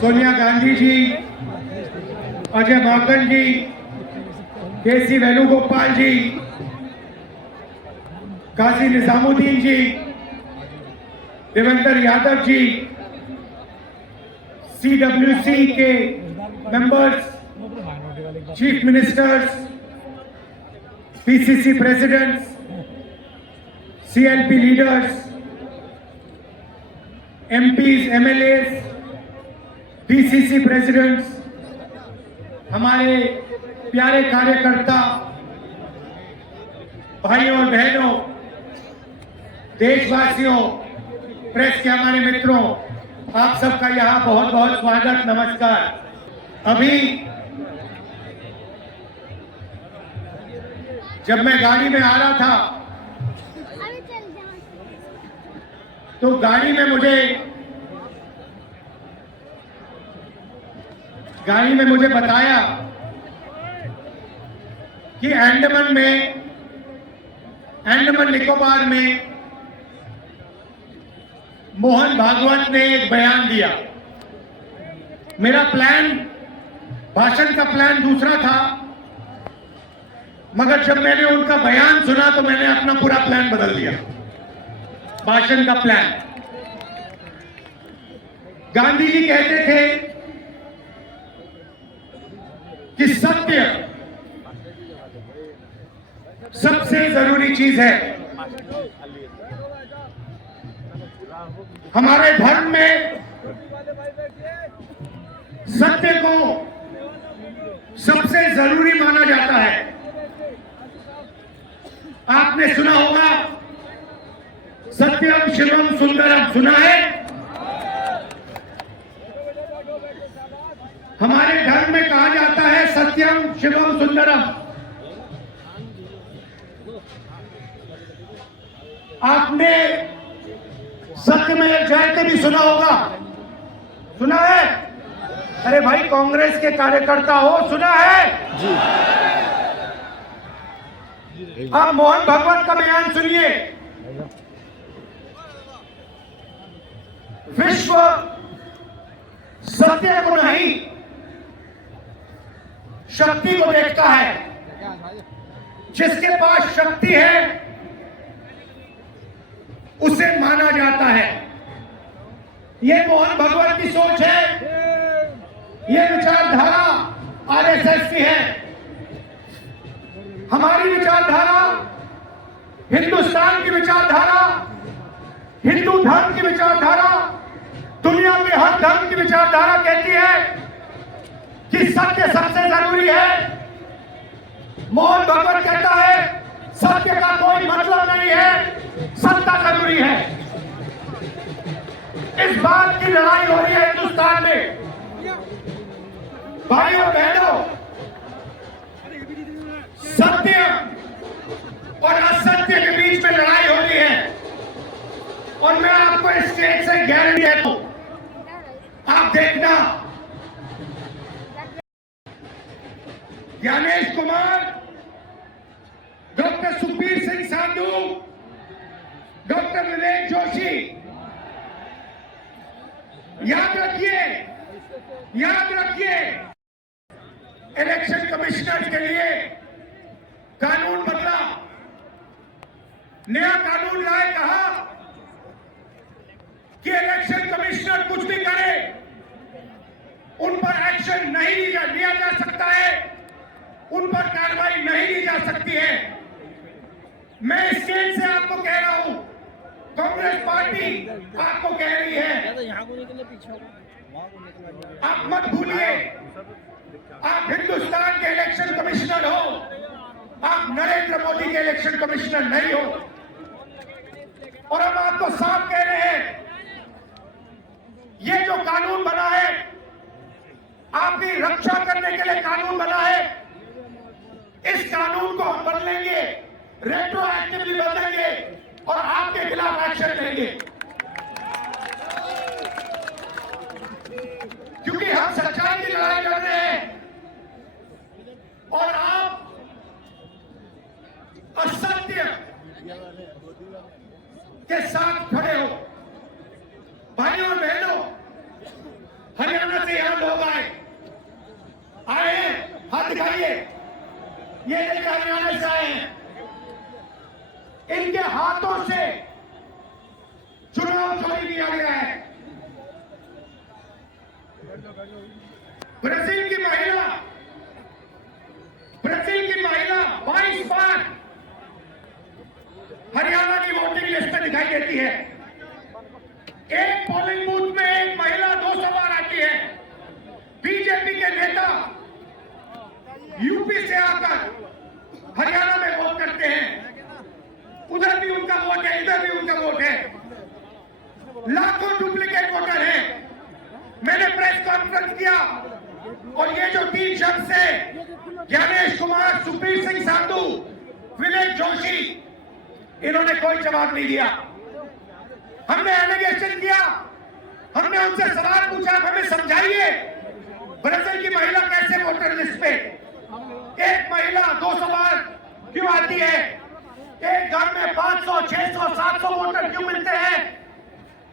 Sonia Gandhi ji, Ajay Maken ji, KC Venugopal ji, Kazi Nizamuddin ji, Devendra Yadav ji, CWC के members, chief ministers, PCC presidents, CLP leaders, MPs, MLAs, DCC presidents, हमारे प्यारे कार्यकर्ता, भाइयों और बहनों, देशवासियों, प्रेस के हमारे मित्रों, आप सबका यहाँ बहुत बहुत स्वागत, नमस्कार। अभी जब मैं गाड़ी में आ रहा था तो गाड़ी में मुझे बताया कि अंडमान निकोबार में मोहन भागवत ने एक बयान दिया। मेरा भाषण का प्लान दूसरा था, मगर जब मैंने उनका बयान सुना तो मैंने अपना पूरा प्लान बदल दिया। भाषण का प्लान, गांधी जी कहते थे कि सत्य सबसे जरूरी चीज है। हमारे धर्म में सत्य को सबसे जरूरी माना जाता है। आपने सुना होगा सत्यम शिवम सुंदरम, सुना है? हमारे धर्म में कहा जाता है सत्यम शिवम सुंदरम। आपने सत्यमेव जयते भी सुना होगा, सुना है? अरे भाई, कांग्रेस के कार्यकर्ता हो, सुना है जी? आप मोहन भागवत का बयान सुनिए। विश्व सत्य को नहीं, शक्ति को देखता है। जिसके पास शक्ति है उसे माना जाता है। यह मोहन भागवत की सोच है, यह विचारधारा RSS की है। हमारी विचारधारा, हिंदुस्तान की विचारधारा, हिंदू धर्म की विचारधारा, दुनिया के हर धर्म की विचारधारा कहती है कि सत्य सबसे जरूरी है। मोहन भागवत कहता है सत्य का कोई मतलब नहीं है, सत्ता जरूरी है। इस बात की लड़ाई हो रही है हिंदुस्तान में। भाइयों बहनों, सत्य और असत्य के बीच में लड़ाई हो रही है। और मैं आपको इस स्टेज से गारंटी देता हूं, आप देखना, ज्ञानेश कुमार, डॉक्टर सुखबीर सिंह साधु, डॉक्टर विवेक जोशी, याद रखिए, इलेक्शन कमिश्नर के लिए कानून बदला, नया कानून लाए, कहा कि इलेक्शन कमिश्नर कुछ भी करे उन पर एक्शन नहीं लिया जा सकता है, उन पर कार्रवाई नहीं ली जा सकती है। मैं इस स्टेज से आपको कह रहा हूं, कांग्रेस पार्टी आपको कह रही है, आप मत भूलिए, आप हिंदुस्तान के इलेक्शन कमिश्नर हो, आप नरेंद्र मोदी के इलेक्शन कमिश्नर नहीं हो। और हम आपको साफ कह रहे हैं, ये जो कानून बना है, आपकी रक्षा करने के लिए कानून बना है, इस कानून को हम बदलेंगे, रेट्रोएक्टिवली बदलेंगे और आपके खिलाफ एक्शन लेंगे। क्योंकि हम सच्चाई की लड़ाई कर रहे हैं और आप असत्य के साथ खड़े हो। भाइयों और बहनों, ये देखिए हरियाणा से आए हैं, इनके हाथों से चुनाव चोरी किया गया है। ब्राजील की महिला 22 बार हरियाणा की वोटिंग लिस्ट में दिखाई देती है। एक पोलिंग बूथ में एक महिला 200 बार आती है। बीजेपी के नेता यूपी से आकर हरियाणा में वोट करते हैं, उधर भी उनका वोट है, इधर भी उनका वोट है। लाखों डुप्लीकेट वोटर हैं। मैंने प्रेस कॉन्फ्रेंस किया और ये जो 3 शख्स है, ज्ञानेश कुमार, सुखबीर सिंह साधु, विवेक जोशी, इन्होंने कोई जवाब नहीं दिया। हमने एलिगेशन किया, हमने उनसे सवाल पूछा, हमें समझाइए ब्राजील की महिला कैसे वोटर लिस्ट पे एक महिला 200 बार क्यों आती है? एक घर में 500, 600, 700 वोटर क्यों मिलते हैं?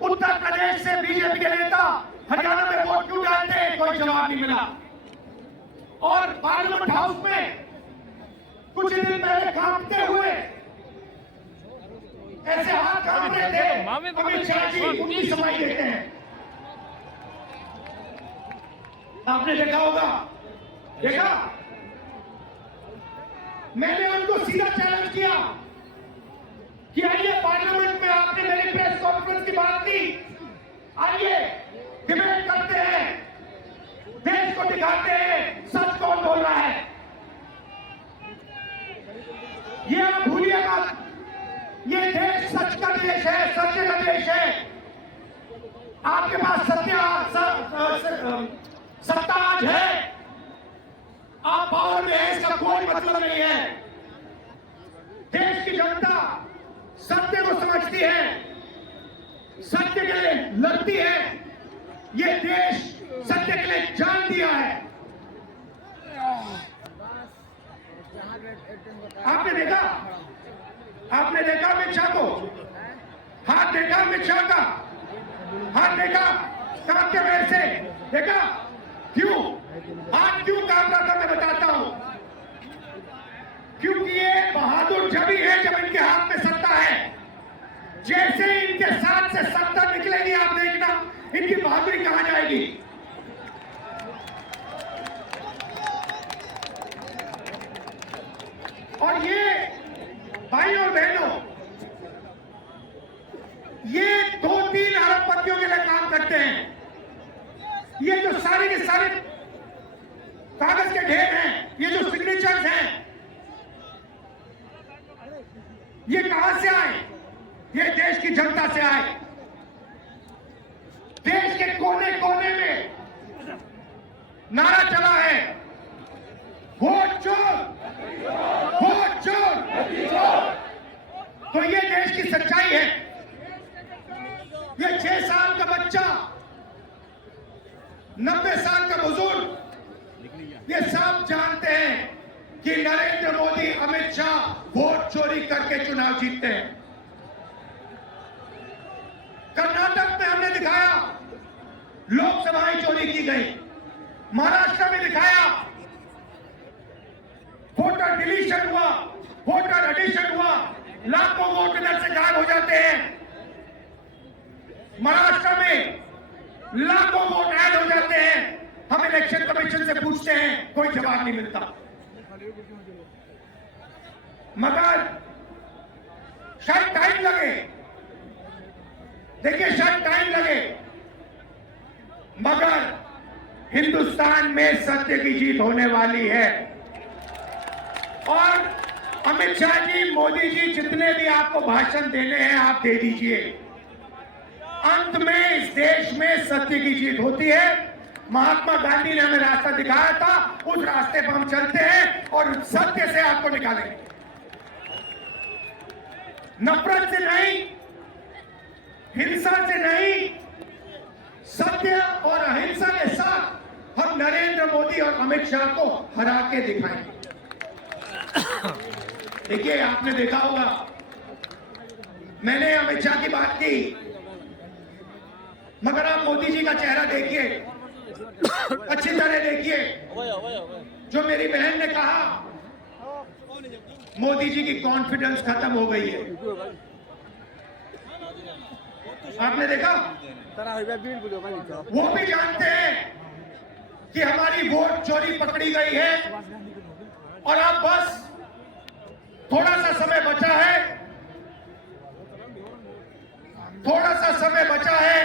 उत्तर प्रदेश से बीजेपी के नेता हरियाणा में वोट क्यों डालते हैं? कोई जवाब नहीं मिला। और पार्लियामेंट हाउस में कुछ दिन पहले कांपते हुए ऐसे हाथ कांप रहे थे, अमित शाह जी उनकी सफाई देते हैं। आपने देखा होगा, देखा? मैंने उनको सीधा चैलेंज किया कि आइए पार्लियामेंट में, आपने मेरी प्रेस कॉन्फ्रेंस की बात की, आइए डिबेट करते हैं, देश को दिखाते हैं सच कौन बोल रहा है। ये आप भूलिए मत, ये देश सच का देश है, सत्य का देश है। आपके पास सत्ता आज है, आप पावर में हैं, इसका कोई मतलब नहीं है। देश की जनता सत्य को समझती है, सत्य के लिए लड़ती है। ये देश सत्य के लिए जान दिया है। आपने देखा अमित शाह को, हाथ देखा अमित शाह का, हाथ देखा कांपते पैर से, देखा क्यों हाथ क्यों कांप रहा था? मैं बताता हूं, क्योंकि ये बहादुर जभी है जब इनके हाथ में सत्ता है। जैसे इनके साथ से सत्ता निकलेगी, आप देखना इनकी बहादुरी कहां जाएगी। और ये भाई और बहनों, ये 2-3 अरबपतियों के लिए काम करते हैं। ये जो सारे के सारे कागज के ढेर हैं, ये जो सिग्नेचर्स हैं, ये कहां से आए? ये देश की जनता से आए। देश के कोने कोने में नारा चला है, वोट चोर, वोट चोर। तो ये देश की सच्चाई है। ये 6 साल का बच्चा, 90 साल का बुजुर्ग, ये सब जानते हैं कि नरेंद्र मोदी, अमित शाह वोट चोरी करके चुनाव जीतते हैं। कर्नाटक में हमने दिखाया लोकसभाएं चोरी की गई, महाराष्ट्र में दिखाया वोटर डिलीशन हुआ, वोटर एडिशन हुआ, लाखों वोट इधर से गायब हो जाते हैं। महाराष्ट्र में लाखों वोट ऐड हो जाते हैं। हम इलेक्शन कमीशन से पूछते हैं, कोई जवाब नहीं मिलता। मगर शायद टाइम लगे, देखिए शायद टाइम लगे, मगर हिंदुस्तान में सत्य की जीत होने वाली है। और अमित शाह जी, मोदी जी, जितने भी आपको भाषण देने हैं आप दे दीजिए। अंत में इस देश में सत्य की जीत होती है। महात्मा गांधी ने हमें रास्ता दिखाया था, उस रास्ते पर हम चलते हैं और सत्य से आपको निकालेंगे। नफरत से नहीं, हिंसा से नहीं, सत्य और अहिंसा के साथ हम नरेंद्र मोदी और अमित शाह को हरा के दिखाएंगे। देखिए, आपने देखा होगा, मैंने अमित शाह की बात की, मगर आप मोदी जी का चेहरा देखिए, अच्छी तरह देखिए। जो मेरी बहन ने कहा मोदी जी की कॉन्फिडेंस खत्म हो गई है। आपने देखा, वो भी जानते हैं कि हमारी वोट चोरी पकड़ी गई है और अब बस थोड़ा सा समय बचा है, थोड़ा सा समय बचा है,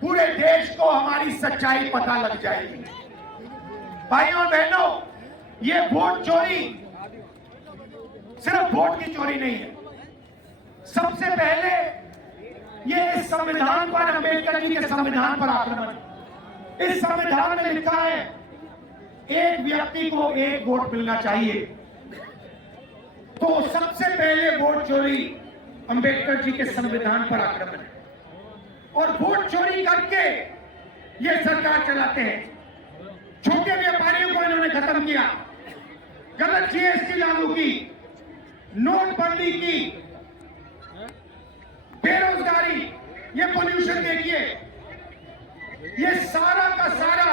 पूरे देश को हमारी सच्चाई पता लग जाएगी। भाइयों और बहनों, ये वोट चोरी सिर्फ वोट की चोरी नहीं है। सबसे पहले ये इस संविधान पर, अंबेडकर जी के संविधान पर आक्रमण। इस संविधान में लिखा है एक व्यक्ति को एक वोट मिलना चाहिए, तो सबसे पहले वोट चोरी अंबेडकर जी के संविधान पर आक्रमण है। और वोट चोरी करके ये सरकार चलाते हैं। छोटे व्यापारियों को इन्होंने खत्म किया, गलत जीएसटी लागू की, नोटबंदी की, बेरोजगारी, ये पोल्यूशन देखिए, ये सारा का सारा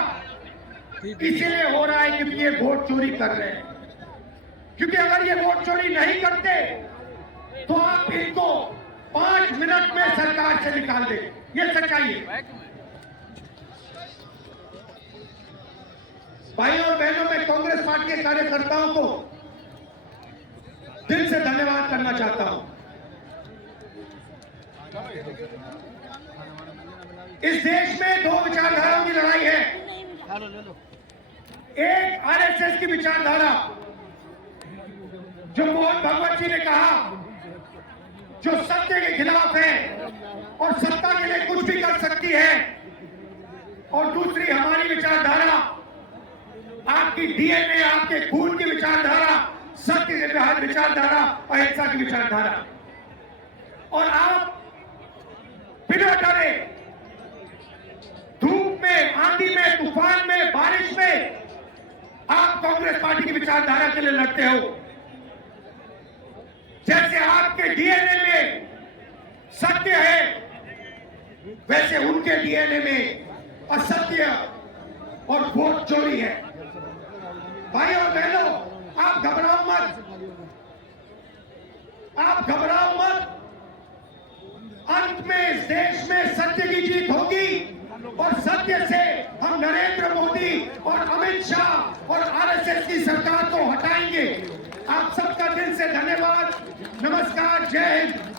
इसीलिए हो रहा है क्योंकि ये वोट चोरी कर रहे हैं। क्योंकि अगर ये वोट चोरी नहीं करते तो आप इनको 5 मिनट में सरकार से निकाल दे। ये सच्चाई है। भाइयों और बहनों, मैं कांग्रेस पार्टी के कार्यकर्ताओं को दिल से धन्यवाद करना चाहता हूं। इस देश में दो विचारधाराओं की लड़ाई है। एक आरएसएस की विचारधारा, जो मोहन भगवत जी ने कहा, जो सत्य के खिलाफ है और सत्ता के लिए कुछ भी कर सकती है। और दूसरी हमारी विचारधारा, आपकी डीएनए, आपके खून की विचारधारा, सत्य की विचारधारा, अहिंसा की विचारधारा। और आप बिना डरे धूप में, आंधी में, तूफान में, बारिश में आप कांग्रेस पार्टी की विचारधारा के लिए लड़ते हो। जैसे आपके डीएनए में सत्य है, वैसे उनके डीएनए में असत्य और वोट चोरी है। भाइयों और बहनों, आप घबराओ मत, आप घबराओ मत। अंत में इस देश में सत्य की जीत होगी और सत्य से हम नरेंद्र मोदी और अमित शाह और आरएसएस की सरकार को हटाएंगे। आप सबका दिल से धन्यवाद। नमस्कार, जय हिंद।